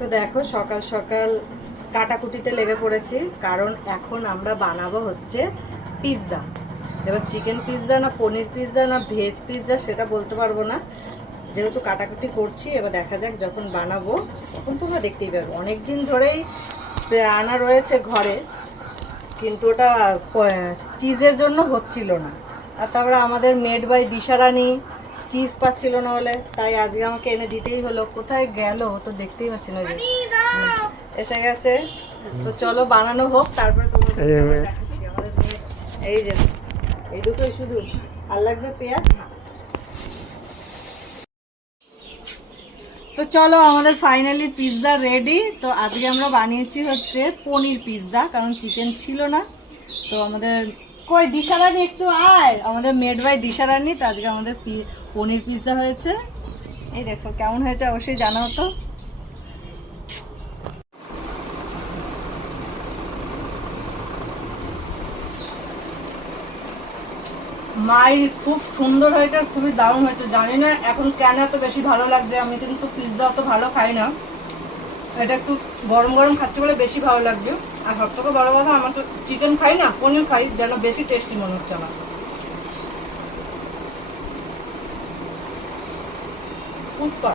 তো দেখো সকাল সকাল কাটাকুটিতে লেগে পড়েছি, কারণ এখন আমরা বানাবো হচ্ছে পিৎজা। এবার চিকেন পিৎজা না পনির পিৎজা না ভেজ পিৎজা সেটা বলতে পারবো না, যেহেতু কাটাকুটি করছি। এবার দেখা যাক, যখন বানাবো তখন তোমরা দেখতেই পারবো। অনেকদিন ধরেই আনা রয়েছে ঘরে, কিন্তু ওটা চিজের জন্য হচ্ছিল না। আর তারপরে আমাদের মেড বাই দিশারানি চিজ পাচ্ছিল না বলে, তাই আজকে আমাকে এনে দিতেই হলো। কোথায় গেল তো দেখতেই পাচ্ছি না, এসে গেছে। তো চলো বানানো হোক, তারপরে তোমাদের দেখাচ্ছি। আমাদের এই যে এই দুটোই শুধু, আর লাগবে পেঁয়াজ। তো চলো, আমাদের ফাইনালি পিৎজা রেডি। তো আজকে আমরা বানিয়েছি হচ্ছে পনির পিৎজা, কারণ চিকেন ছিল না। তো আমাদের কই দিশারানি, একটু আয়, আমাদের মেড বাই দিশারানি। তো আজকে আমাদের পনির পিৎজা হয়েছে। এই দেখো কেমন হয়েছে অবশ্যই জানাও তো। মাই খুব সুন্দর হয়েছে, খুবই দারুণ হয়েছে। জানি না এখন কেন এত বেশি ভালো লাগছে। আমি কিন্তু পিৎজা অত ভালো খাই না, এটা একটু গরম গরম খাচ্ছে বলে বেশি ভালো লাগছে। আর সব থেকে বড় কথা, আমার তো চিকেন খাই না, পনির খাই, যেন বেশি টেস্টি মনে হচ্ছে আমার। পুষ্পা